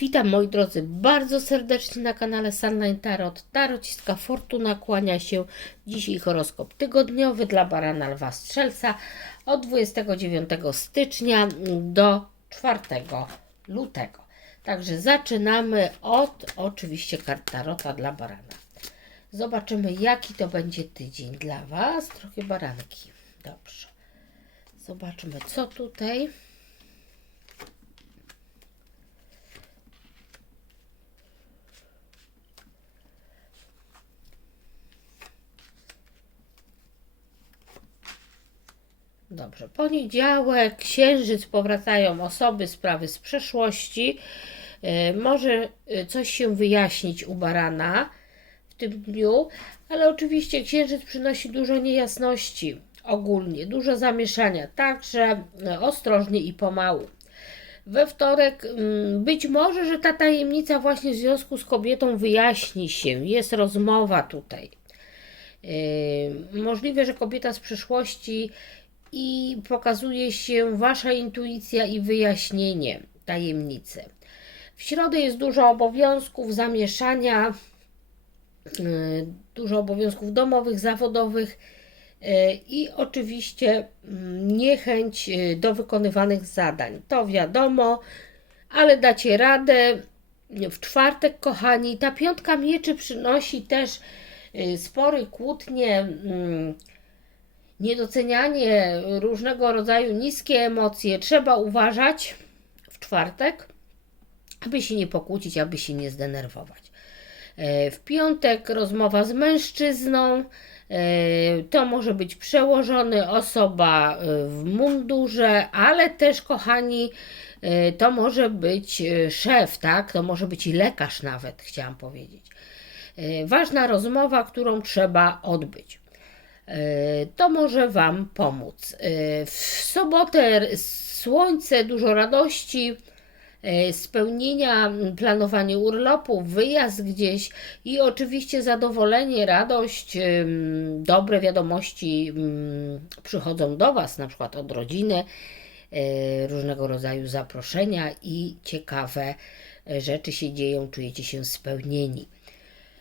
Witam moi drodzy bardzo serdecznie na kanale Sunline Tarot. Tarociska Fortuna kłania się dzisiaj horoskop tygodniowy dla Barana Lwa Strzelca od 29 stycznia do 4 lutego. Także zaczynamy od oczywiście kart Tarota dla Barana. Zobaczymy jaki to będzie tydzień dla Was, drogie baranki. Dobrze. Zobaczmy co tutaj. Dobrze. Poniedziałek, księżyc, powracają osoby, sprawy z przeszłości. E, Może e, coś się wyjaśnić u barana w tym dniu, ale oczywiście księżyc przynosi dużo niejasności ogólnie, dużo zamieszania, także e, ostrożnie i pomału. We wtorek mm, być może, że ta tajemnica właśnie w związku z kobietą wyjaśni się, jest rozmowa tutaj. Możliwe, że kobieta z przeszłości i pokazuje się Wasza intuicja i wyjaśnienie tajemnicy. W środę jest dużo obowiązków, zamieszania, yy, dużo obowiązków domowych, zawodowych yy, i oczywiście mm, niechęć yy, do wykonywanych zadań. To wiadomo, ale dacie radę. W czwartek, kochani, ta piątka mieczy przynosi też yy, spory kłótnie. mm, niedocenianie, różnego rodzaju niskie emocje. Trzeba uważać w czwartek, aby się nie pokłócić, aby się nie zdenerwować. E, W piątek rozmowa z mężczyzną. E, To może być przełożony, osoba e, w mundurze, ale też, kochani, to może być szef, tak? To może być i lekarz nawet, chciałam powiedzieć. Ważna rozmowa, którą trzeba odbyć. E, to może Wam pomóc. E, W sobotę słońce, dużo radości, e, spełnienia, planowanie urlopu, wyjazd gdzieś i oczywiście zadowolenie, radość, dobre wiadomości przychodzą do Was, na przykład od rodziny, różnego rodzaju zaproszenia i ciekawe rzeczy się dzieją, czujecie się spełnieni.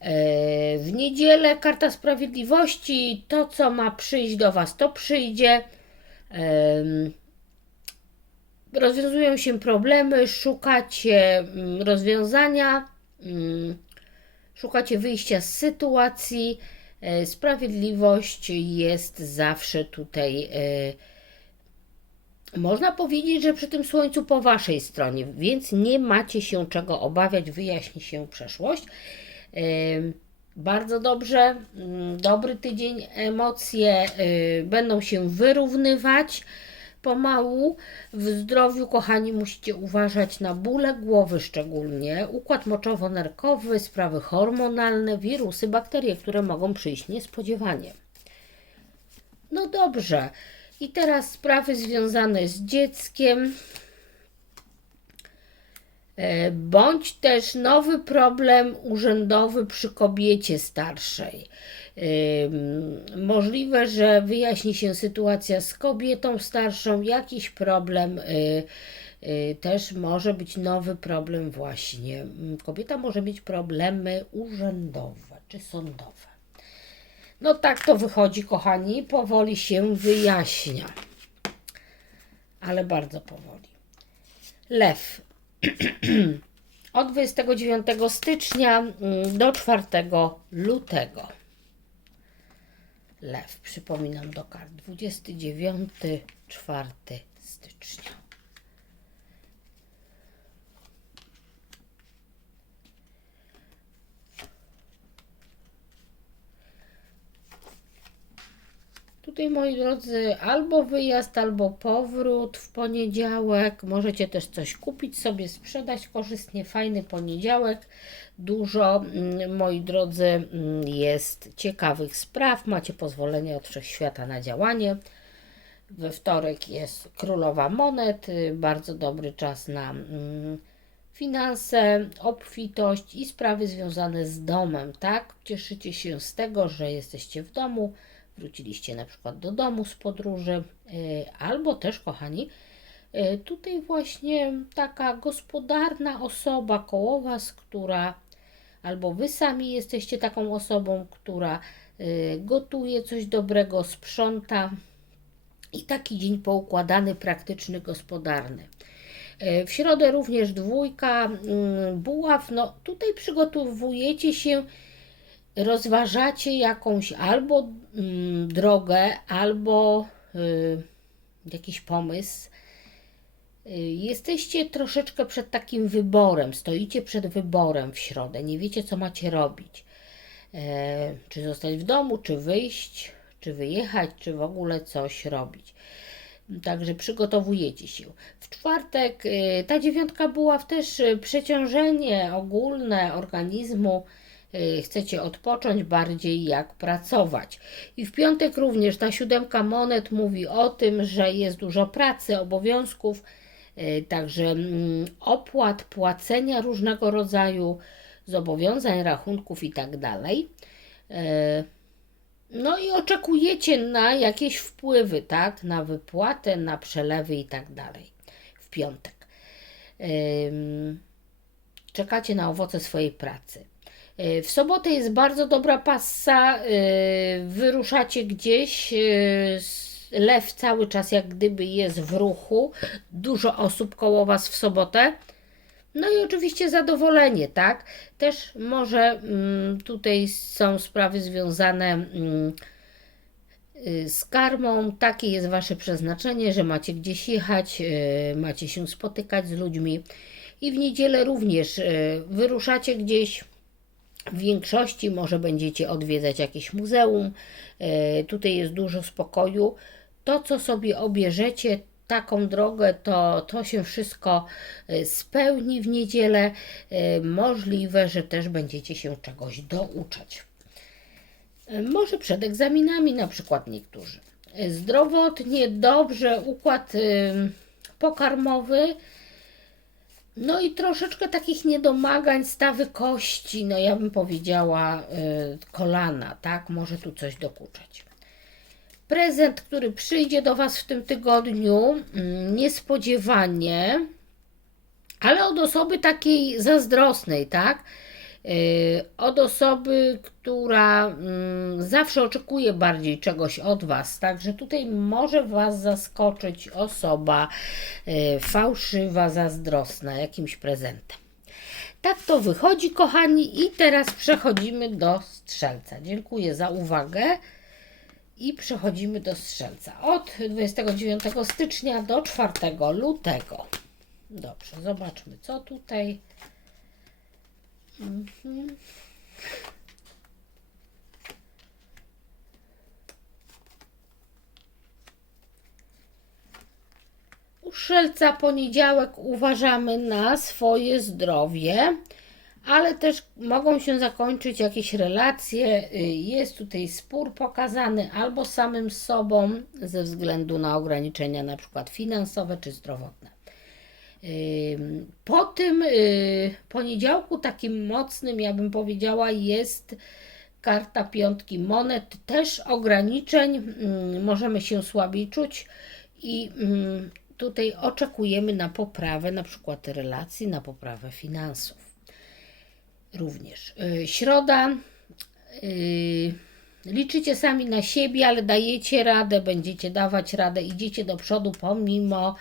E, W niedzielę karta sprawiedliwości, to co ma przyjść do Was, to przyjdzie. Rozwiązują się problemy, szukacie mm, rozwiązania, mm, szukacie wyjścia z sytuacji. E, Sprawiedliwość jest zawsze tutaj. e, Można powiedzieć, że przy tym słońcu po Waszej stronie, więc nie macie się czego obawiać, wyjaśni się przeszłość. Bardzo dobrze, mm, dobry tydzień, emocje y, będą się wyrównywać pomału. W zdrowiu, kochani, musicie uważać na bóle głowy szczególnie, układ moczowo-nerkowy, sprawy hormonalne, wirusy, bakterie, które mogą przyjść niespodziewanie. No dobrze, i teraz sprawy związane z dzieckiem bądź też nowy problem urzędowy przy kobiecie starszej. Możliwe, że wyjaśni się sytuacja z kobietą starszą, jakiś problem. y, y, Też może być nowy problem, właśnie. Mm, Kobieta może mieć problemy urzędowe czy sądowe. No tak to wychodzi, kochani, powoli się wyjaśnia, ale bardzo powoli. Lew. Od 29 stycznia mm, do 4 lutego. Lew, przypominam do kart. 29, 4 stycznia. Tutaj, moi drodzy, albo wyjazd, albo powrót w poniedziałek. Możecie też coś kupić sobie, sprzedać korzystnie. Fajny poniedziałek. Dużo, mm, moi drodzy, mm, jest ciekawych spraw. Macie pozwolenie od wszechświata na działanie. We wtorek jest królowa monet. Bardzo dobry czas na mm, finanse, obfitość i sprawy związane z domem, tak? Cieszycie się z tego, że jesteście w domu, wróciliście na przykład do domu z podróży, yy, albo też, kochani, E, Tutaj właśnie taka gospodarna osoba koło Was, która albo Wy sami jesteście taką osobą, która e, gotuje coś dobrego, sprząta i taki dzień poukładany, praktyczny, gospodarny. W środę również dwójka, mm, buław. No tutaj przygotowujecie się, rozważacie jakąś albo mm, drogę, albo y, jakiś pomysł. Y, Jesteście troszeczkę przed takim wyborem, stoicie przed wyborem w środę, nie wiecie co macie robić. E, czy zostać w domu, czy wyjść, czy wyjechać, czy w ogóle coś robić. Także przygotowujecie się. W czwartek y, ta dziewiątka była też y, przeciążenie ogólne organizmu. Y, Chcecie odpocząć bardziej jak pracować. I w piątek również ta siódemka monet mówi o tym, że jest dużo pracy, obowiązków, y, także mm, opłat, płacenia różnego rodzaju, zobowiązań, rachunków i tak dalej. E, no i oczekujecie na jakieś wpływy, tak? Na wypłatę, na przelewy i tak dalej w piątek. Czekacie na owoce swojej pracy. Yy, W sobotę jest bardzo dobra passa. yy, Wyruszacie gdzieś. s- Lew cały czas jak gdyby jest w ruchu. Dużo osób koło Was w sobotę. No i oczywiście zadowolenie, tak? Też może mm, tutaj są sprawy związane mm, y, z karmą. Takie jest Wasze przeznaczenie, że macie gdzieś jechać, y, macie się spotykać z ludźmi. I w niedzielę również y, wyruszacie gdzieś. W większości może będziecie odwiedzać jakieś muzeum. Y, Tutaj jest dużo spokoju. To, co sobie obierzecie, taką drogę, to, to się wszystko y, spełni w niedzielę. Y, Możliwe, że też będziecie się czegoś douczać. Może przed egzaminami, na przykład niektórzy. Zdrowotnie, dobrze, układ pokarmowy. No i troszeczkę takich niedomagań, stawy kości, no ja bym powiedziała y, kolana, tak? Może tu coś dokuczać. Prezent, który przyjdzie do Was w tym tygodniu, mm, niespodziewanie, ale od osoby takiej zazdrosnej, tak? Yy, Od osoby, która mm, zawsze oczekuje bardziej czegoś od Was, także tutaj może Was zaskoczyć osoba yy, fałszywa, zazdrosna jakimś prezentem. Tak to wychodzi, kochani, i teraz przechodzimy do strzelca. Dziękuję za uwagę. I przechodzimy do strzelca. Od 29 stycznia do 4 lutego. Dobrze, zobaczmy, co tutaj. Mhm. Poniedziałek uważamy na swoje zdrowie, ale też mogą się zakończyć jakieś relacje. Y, Jest tutaj spór pokazany albo samym sobą ze względu na ograniczenia na przykład finansowe czy zdrowotne. Po tym y, poniedziałku takim mocnym, ja bym powiedziała, jest karta piątki monet, też ograniczeń, ym, możemy się słabiej czuć i ym, tutaj oczekujemy na poprawę na przykład relacji, na poprawę finansów. Również. Y, Środa. y, Liczycie sami na siebie, ale dajecie radę, będziecie dawać radę, idziecie do przodu pomimo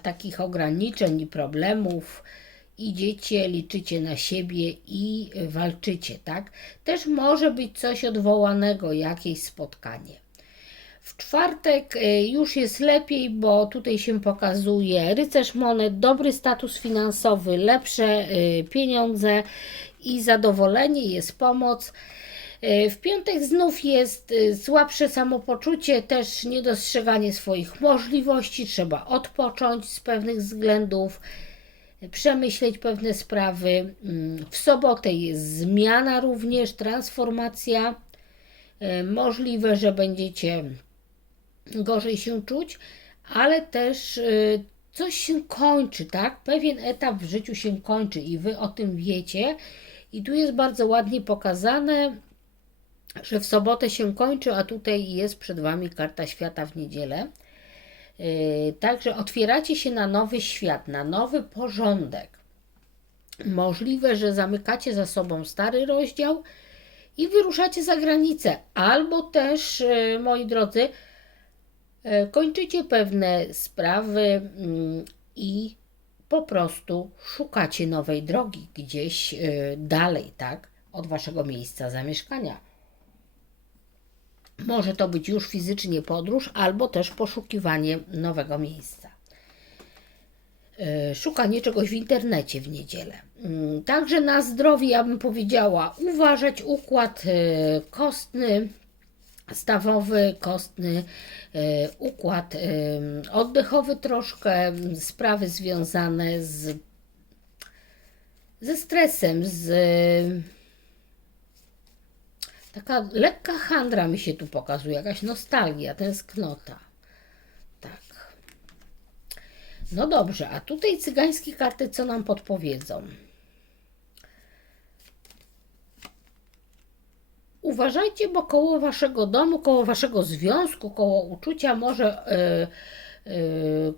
takich ograniczeń i problemów. Idziecie, liczycie na siebie i walczycie, tak? Też może być coś odwołanego, jakieś spotkanie. W czwartek y, już jest lepiej, bo tutaj się pokazuje rycerz monet, dobry status finansowy, lepsze y, pieniądze i zadowolenie, jest pomoc. Y, W piątek znów jest y, słabsze samopoczucie, też niedostrzeganie swoich możliwości, trzeba odpocząć z pewnych względów, przemyśleć pewne sprawy. Mm, W sobotę jest zmiana również, transformacja. Y, Możliwe, że będziecie gorzej się czuć, ale też coś się kończy, tak? Pewien etap w życiu się kończy i wy o tym wiecie. I tu jest bardzo ładnie pokazane, że w sobotę się kończy, a tutaj jest przed wami karta świata w niedzielę. Yy, Także otwieracie się na nowy świat, na nowy porządek. Możliwe, że zamykacie za sobą stary rozdział i wyruszacie za granicę, albo też, yy, moi drodzy, yy, kończycie pewne sprawy i po prostu szukacie nowej drogi gdzieś dalej, tak, od waszego miejsca zamieszkania. Może to być już fizycznie podróż, albo też poszukiwanie nowego miejsca. E, Szukanie czegoś w internecie w niedzielę. Mm, Także na zdrowie, ja bym powiedziała, uważać układ e, kostny, stawowy, kostny, e, układ oddechowy troszkę, sprawy związane z, ze stresem, z Taka lekka handra mi się tu pokazuje, jakaś nostalgia, tęsknota. Tak. No dobrze, a tutaj cygańskie karty co nam podpowiedzą? Uważajcie, bo koło waszego domu, koło waszego związku, koło uczucia może yy, yy,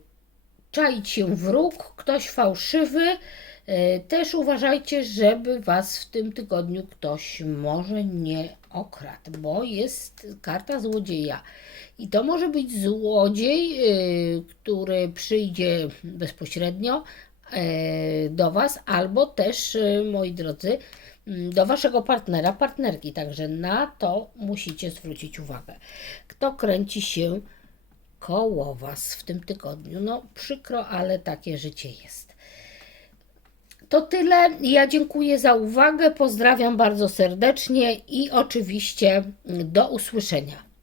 czaić się wróg, ktoś fałszywy. Yy, Też uważajcie, żeby was w tym tygodniu ktoś może nie okradł, bo jest karta złodzieja. I to może być złodziej, yy, który przyjdzie bezpośrednio yy, do was, albo też, moi drodzy, mm, do waszego partnera, partnerki. Także na to musicie zwrócić uwagę. Kto kręci się koło Was w tym tygodniu. No przykro, ale takie życie jest. To tyle. Ja dziękuję za uwagę. Pozdrawiam bardzo serdecznie i oczywiście do usłyszenia.